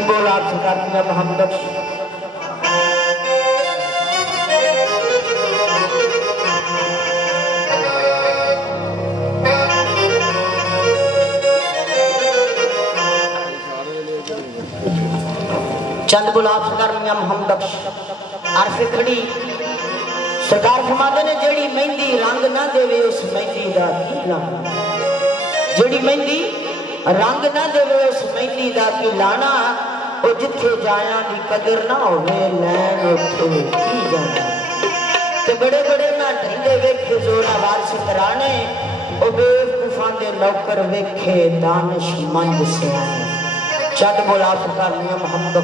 बोला सरकार मोहम्मद चंद गुलाब सरकार मियां मोहम्मद आरफे खड़ी सरकार फरमाते ने जेड़ी मेहंदी रंग ना देवे उस मेहंदी दा की लाना, जेड़ी मेहंदी रंग ना देवे उस मेहंदी दा की लाना, ओ जिथे जाया दी कदर ना होवे लैन उथे की जाना। ते बड़े बड़े ना ढंगे वेखे जोरावर सिकराने, ओ बेवकूफां दे नौकर वेखे दानिशमंद सियाने। चंद बोला सरकार मियां मोहम्मद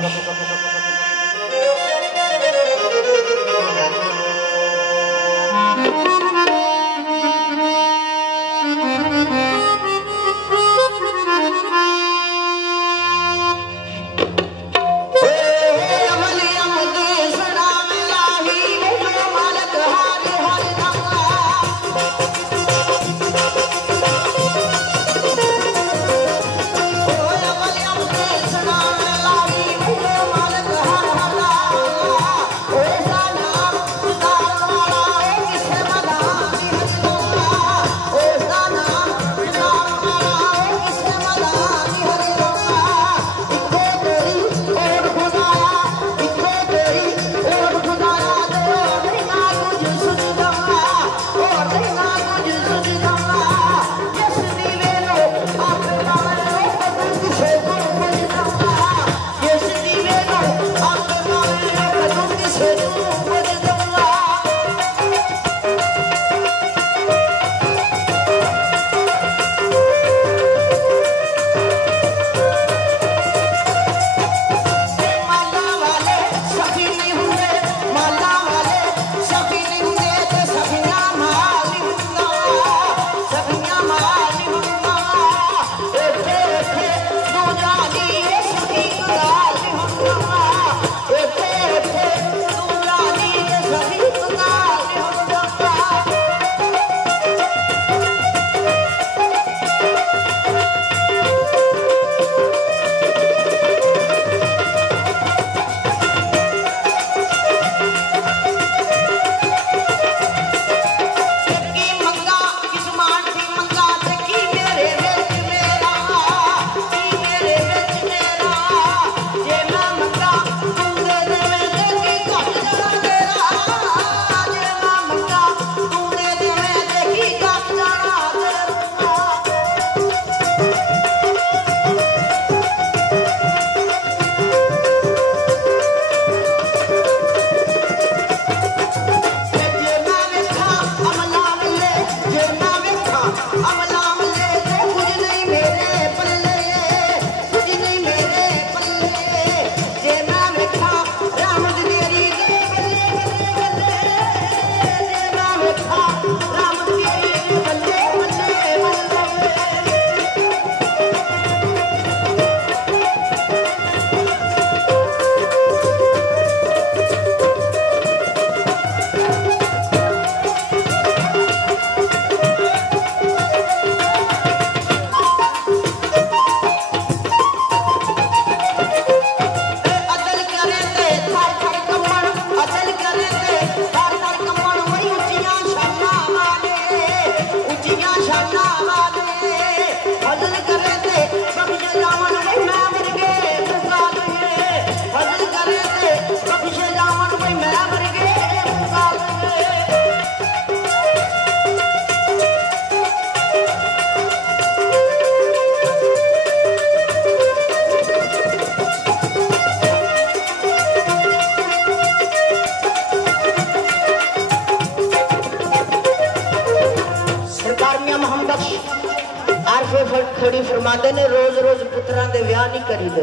खड़ी फरमाते ने रोज रोज पुत्रा दे ब्याह नहीं करी दे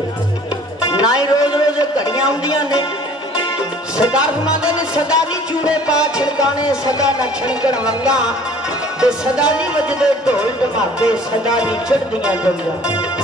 ना ही रोज रोज घड़ियां आउंदियां ने। सरकार फरमाते ने सदा नहीं चूड़े पा छिड़काने, सदा ना छिड़कण वंगा ते सदा नहीं वजदे ढोल ढमाके, सदा नहीं चढ़दियां जंगा।